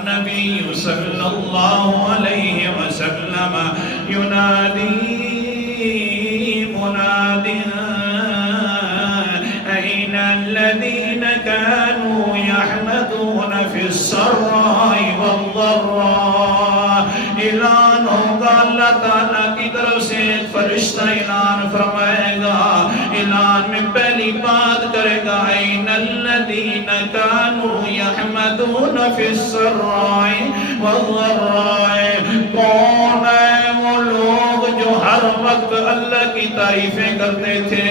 النبی صلی اللہ علیہ وسلم ینادی منادیا این الذین كانوا يحمدون فی السراء والضراء. اعلان ہوگا اللہ تعالیٰ کی طرف سے، ایک فرشتہ اعلان فرمائے گا. اعلان میں پہلی بات کرے گا این الذین كانوا يحمدون فی السراء والضراء. کون ہے وہ لوگ جو ہر وقت اللہ کی تعریفیں کرتے تھے،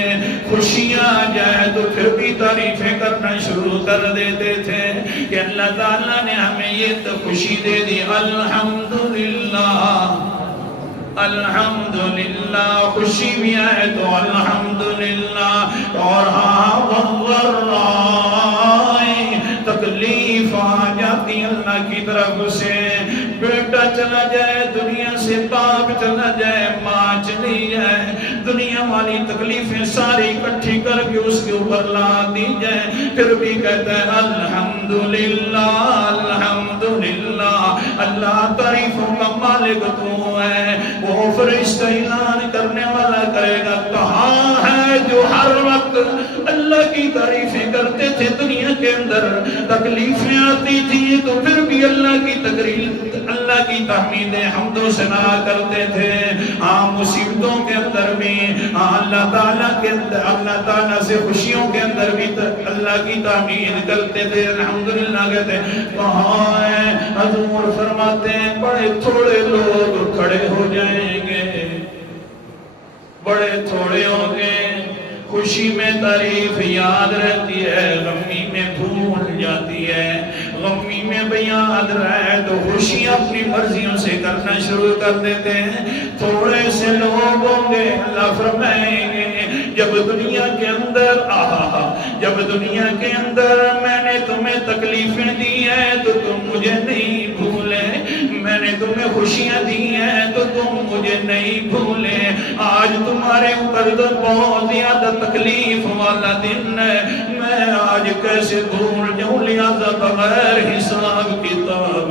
خوشیاں آ جائے تو پھر بھی تعریفیں کرنا شروع کر دیتے تھے کہ اللہ تعالیٰ نے ہمیں یہ تو خوشی دے دی. الحمدللہ الحمدللہ. خوشی بھی آئے تو الحمدللہ. اور ہاں والضراء، تکلیف آ جاتی اللہ کی طرف سے. بیٹا چلا جائے دنیا سے، باپ چلا جائے، ماں چلی جائے، دنیا والی تکلیفیں ساری اکٹھی کر کے اس کے اوپر لا دی جائے، پھر بھی کہتا ہے الحمدللہ الحمدللہ. اللہ تعریفوں کا مالک تو ہے. وہ فرشتہ اعلان کرنے والا کرے گا کہاں ہے جو ہر وقت اللہ کی تعریفیں کرتے تھے، دنیا کے اندر تکلیفیں آتی تھی تو پھر بھی اللہ کی تقریر، اللہ کی تحمید حمد و ثنا کرتے تھے. ہاں مصیبتوں کے اندر بھی، ہاں اللہ تعالیٰ کے اندر، اللہ تعالیٰ سے خوشیوں کے اندر بھی اللہ کی تحمید کرتے تھے، الحمدللہ کہتے ہیں. کہاں ہے؟ حضور فرماتے ہیں بڑے تھوڑے لوگ کھڑے ہو جائیں گے، بڑے تھوڑے ہوں گے. خوشی میں تعریف یاد رہتی ہے، غمی میں بھول جاتی ہے. غمی میں بھی یاد رہے تو خوشی اپنی مرضیوں سے کرنا شروع کر دیتے ہیں. تھوڑے سے لوگ ہوں گے، اللہ فرمائیں گے جب دنیا کے اندر جب دنیا کے اندر میں نے تمہیں تکلیفیں دی ہیں تو تم مجھے نہیں بھولے، میں نے تمہیں خوشیاں دی ہیں تو تم مجھے نہیں بھولے. آج تمہارے اوپر تو بہت زیادہ تکلیف والا دن ہے، میں آج کیسے بھول جاؤں؟ لہذا بغیر حساب کتاب